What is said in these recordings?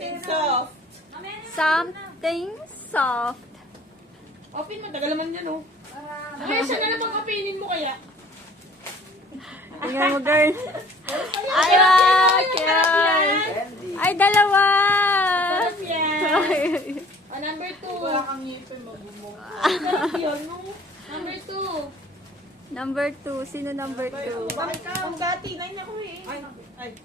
Something soft. Something soft. Open mo, tagal naman yan, oh. Kaya siya na lang pag-opinin mo kaya. Tingnan mo, girl. Ay, wag yan. Ay, dalawa. Sarap yan. Number 2. Wala kang ngipin, magbumong. Sarap yun, no? Number 2. Number 2. Sino number 2? Bakit ka? Ang dati, 9 ako eh. Ay,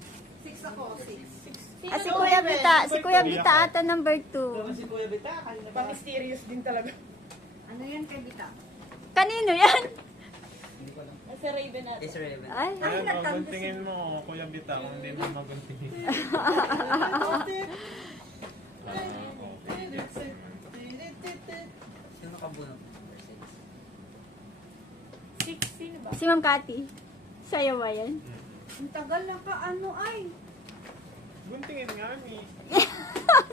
6 ako, 6. Ah, si Kuya Bita. Si Kuya Bita ata number 2. Si Kuya Bita, kanina pa. Pa-mysterious din talaga. Ano yan kay Bita? Kanino yan? Nasa Raven natin. Is Raven. Ay, Ayun, maguntingin mo, Kuya Bita, kung hindi mo maguntingin. Sino ka bunot? 6, sino ba? si Ma'am Cathy. Sa'yo ba yan? Ang tagal na ka, ano ay? Guntingin nga, Mi.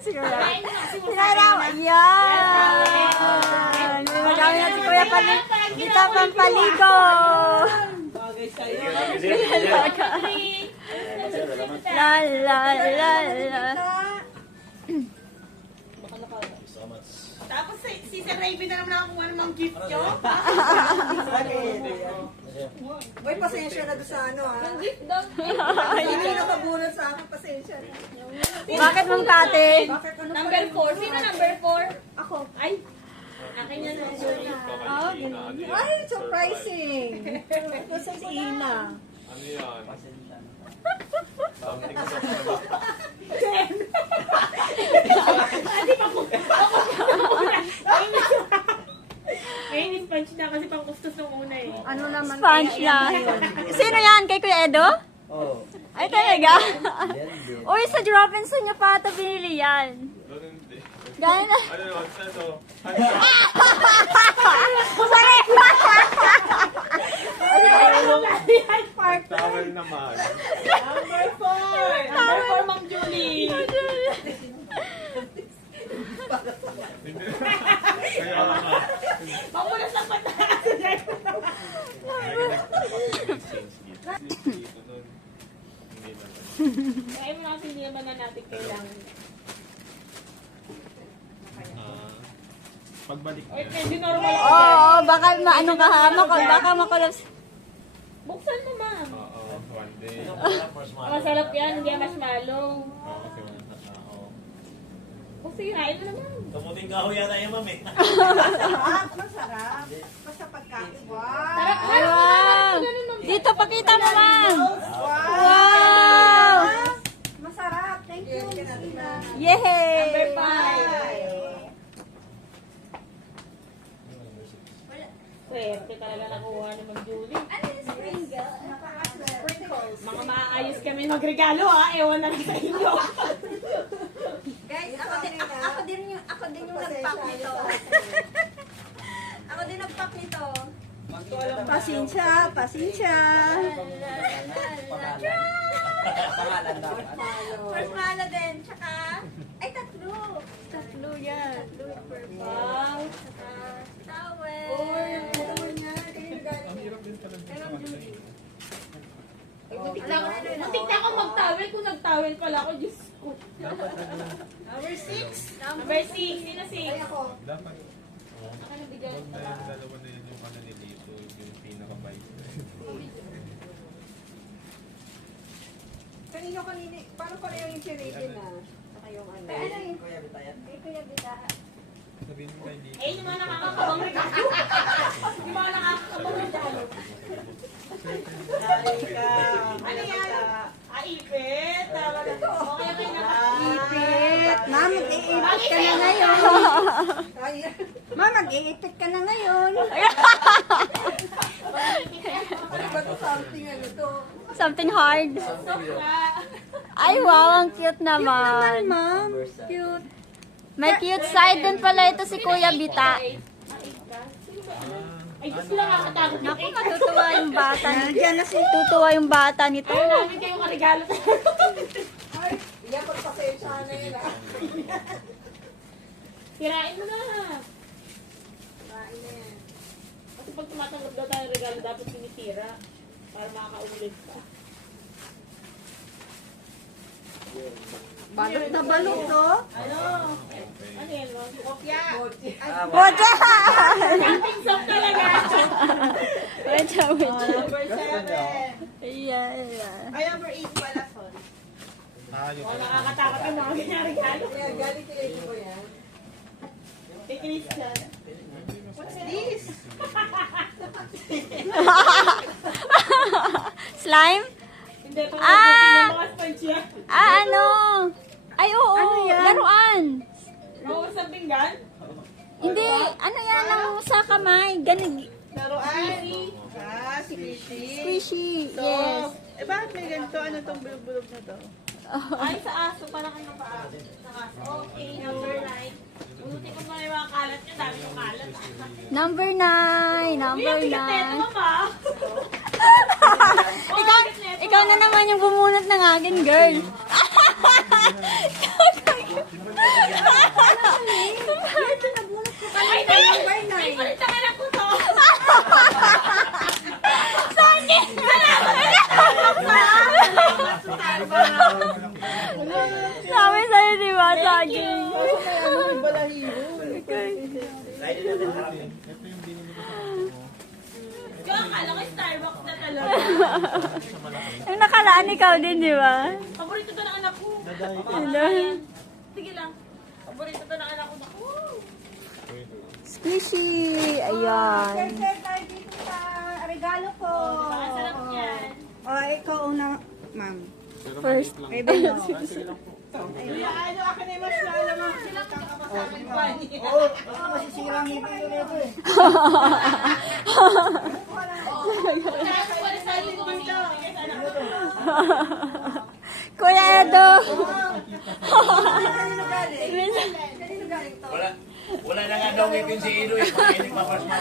Siguro. Ay, kasi Sinarawa. Yan! May madami na si Kuya Bita Pampaligo. Bagay sa'yo. La la la la. Tapos si Sir Raven na naman ako kung ano mang gift nyo. Boy, pasensya na doon sa ano ha. Ang gift daw. Hindi na kabunot sa akin, pasensya na. Bakit Ma'am Cathy? Bakit ano Number 4. Sino number 4? Ako. Ay. Akin yan na. Oh, ganun. Ay, surprising. Ito sa Ina. Ano yan? Something soft. Ngayon, sponge na kasi pang kustos nung una eh. Ano naman Sponge lang. Sino yan? Kay Kuya Edo? Oh. Ay, talaga? Yan din. Uy, sa Robinson niya pa ata binili yan. Doon hindi. Gano'n na. Ano yun? Ano? Towel naman. Number 4. Number 4, Ma'am Julie. Kaya nga. Mamulas lang pataas. Dito nun. Hindi naman. Kaya mo na kasi hindi naman na natin kailangan. Pagbalik Ay, niya. medyo normal ako. Oo, baka maano ka ha, baka makulos. Buksan mo, ma'am. Oo, one day. Masarap yan, hindi yan marshmallow. Oo, kasi wala sa tao. O sige, hain mo naman. Kamuting kahoy yata yung ma'am eh. Masarap, masarap. Basta pagkain. Wow. Sarap, Ay, wow! Dito, pakita mo, ma'am! Wow. Wow! Masarap. Thank you, Ina. Yay! Number 5. Swerte talaga nakuha ni Ma'am Julie. Mga maayos kami magregalo ha. Ewan na lang sa inyo. Guys, ako din yung nag-pack nito. Ako din nag-pack nito. Pasensya, pasensya. Pangalan dapat. Marshmallow din, tsaka... Ay, tatlo! Tatlo yan. Tatlo yung purple. Wow. Tsaka towel. Ang hirap din pala sa kanila eh. Muntik na ako mag-towel kung nag-towel pala ako. Diyos ko. Number 6. Number 6. Sino 6? Ako. Dapat, Ako nabigyan. huwag na yung dalawa na yun yung ano ni Lito, yung pinaka-bite. Kanino, paano pa rin yung chirigin na? Saka yung ano. Ano yun? Kuya Bita yan. Kay Kuya Bita. Sabihin mo kay Lito. Eh, yung mga nakakabang regalo. Yung mga nakakabang regalo. Ano yan? Ipit. Tama na to. Okay, okay na. Ipit. Ma'am, mag-iipit ka na ngayon. Ma'am, mag-iipit ka na ngayon. Ano ba ito? Something ano to? Something hard. Ay, wow, ang cute naman. Ma'am, cute. May cute side din pala ito si Kuya Bita. Ay, gusto lang nakakatakot. Naku, matutuwa yung bata nito. Nandiyan na si... Tutuwa yung bata nito. Ayaw namin kayong regalo. Ay, iyan pagpasensya na yun ah. Sirain mo na. Kain na yan. Kasi pag tumatanggap daw tayo ng regalo, dapat sinitira. Para makakaulit pa. Balot na balot, oh. Ano? Ano yan? Kopya. Boja! Camping song talaga. Wait, wait. Number 7. Yeah. Ay, number 8 pala, sorry. Ayos. Oh, nakakatakot yung mga ganyan regalo. Galing tinay ko yan. Kay Christian. What's this? Slime? Hindi, pang Ah! mga sponge yan. Ano? Ay, oo. Ano yan? Laruan. Oo, sa pinggan. Hindi, ano yan ang sa kamay? Ganun. Laruan. Squishy. Squishy. So, Yes. eh bakit may ganito? Ano tong bulog-bulog na to? Ay, sa aso. Parang ano pa? Sa aso. Okay, number 9. Unutin ko pa yung mga kalat niya. Dami yung kalat. Number 9. Uy, Number ang bigat neto, 9. mama. Ikaw na naman yung bumunot ng akin, girl. Ay, ay, kulit na anak ko to. Sabi sa'yo, di ba, saging? Dahil natin harapin. Yung akala ko Starbucks na talaga. Yung nakalaan ikaw din, di ba? Paborito to ng anak ko. Ano? Sige lang. Paborito to ng anak ko. Naku. Squishy. Ayan. Share tayo dito sa regalo ko. Ang sarap yan. O, ikaw una, ma'am. First. May bino. Kuya, ano? Akin na yung mas malamang. Sila kakakasama yung pani. Oo, masisira ang ibig ko nito eh. Wala sa atin ko dito. Kuya Edo. Wala na nga daw ngipin si Ido eh. Makinig pa first month.